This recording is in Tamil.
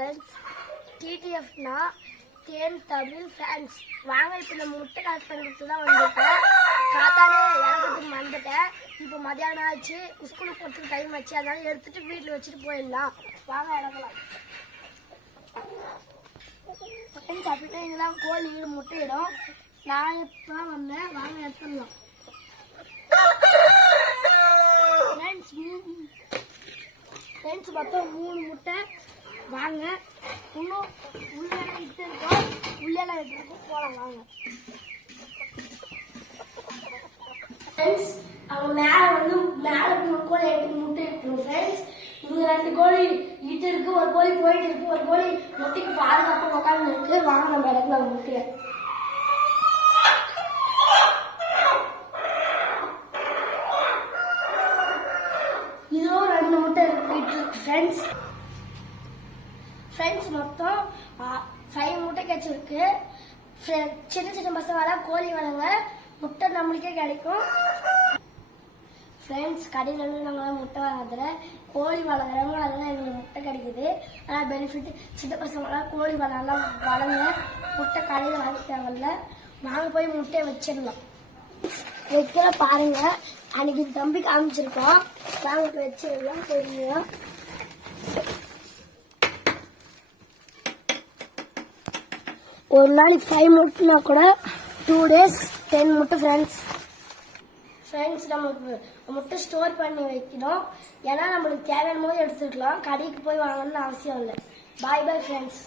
ஃப்ரெண்ட்ஸ் டிடிஎஃப்னா தேன் தமிழ் ஃப்ரெண்ட்ஸ் வாங்க இப்போ நம்ம முட்டை காசு பண்ணுறது தான் வந்துட்டேன் காத்தாலே இறங்குறதுக்கு வந்துட்டேன் இப்போ மதியானம் ஆச்சு. ஸ்கூலுக்கு போகிறதுக்கு டைம் ஆச்சு. அதனால எடுத்துட்டு வீட்டில் வச்சுட்டு போயிடலாம். வாங்க இறங்கலாம் ஃப்ரெண்ட்ஸ் அப்படின்னா இதெல்லாம் கோழி முட்டையிடும் நான் இப்போ வந்தேன். வாங்க எடுத்துடலாம். ஃப்ரெண்ட்ஸ் ஃப்ரெண்ட்ஸ் மொத்தம் மூணு முட்டை. வாங்க. இன்னும் உள்ளெல்லாம் இட்டு இருக்கோம். உள்ளெல்லாம் இருக்கோம். போகலாம் வாங்க. ஃப்ரெண்ட்ஸ் அவங்க மேலே வந்து மேலே மூணு கோழி எட்டு முட்டை இட்டுரும் ஃப்ரெண்ட்ஸ் இவங்க ரெண்டு கோழி இட்டு இருக்கு. ஒரு கோழி போயிட்டு இருக்கு. ஒரு கோழி முட்டைக்கு பாதுகாப்பாக உட்காந்து இருக்கு. வாங்க நம்ம இடத்துல முட்டையை. இதுவும் ரெண்டு முட்டை இருக்கு ஃப்ரெண்ட்ஸ் ஃப்ரெண்ட்ஸ் மொத்தம் ஃபைவ் முட்டை கிடைச்சிருக்கு சின்ன சின்ன பசங்களாம் கோழி வளங்க முட்டை நம்மளுக்கே கிடைக்கும். ஃப்ரெண்ட்ஸ் கடையில் இருந்து நாங்கள் முட்டை வாங்குறதுல கோழி வளர்க்குறவங்க அதெல்லாம் எங்களுக்கு முட்டை கிடைக்குது. ஆனால் பெனிஃபிட் சின்ன பசங்களாம் கோழி வளரலாம் வளங்க முட்டை கடையில் வாங்கிட்டாங்கல்ல தேவையில்ல நாங்கள் போய் முட்டையை வச்சிடலாம் வைக்கிற பாருங்க. அன்னைக்கு தம்பி காமிச்சிருக்கோம். நாங்கள் வச்சிடலாம் தெரியும் ஒரு நாளைக்கு ஃபைவ் முட்டைனா கூட டூ டேஸ் டென் முட்டை ஃப்ரெண்ட்ஸ் ஃப்ரெண்ட்ஸ் நம்ம முட்டை ஸ்டோர் பண்ணி வைக்கணும். ஏன்னா நம்மளுக்கு தேவையான போது எடுத்துக்கலாம். கடைக்கு போய் வாங்கணும்னு அவசியம் இல்லை. பாய் பாய் ஃப்ரெண்ட்ஸ்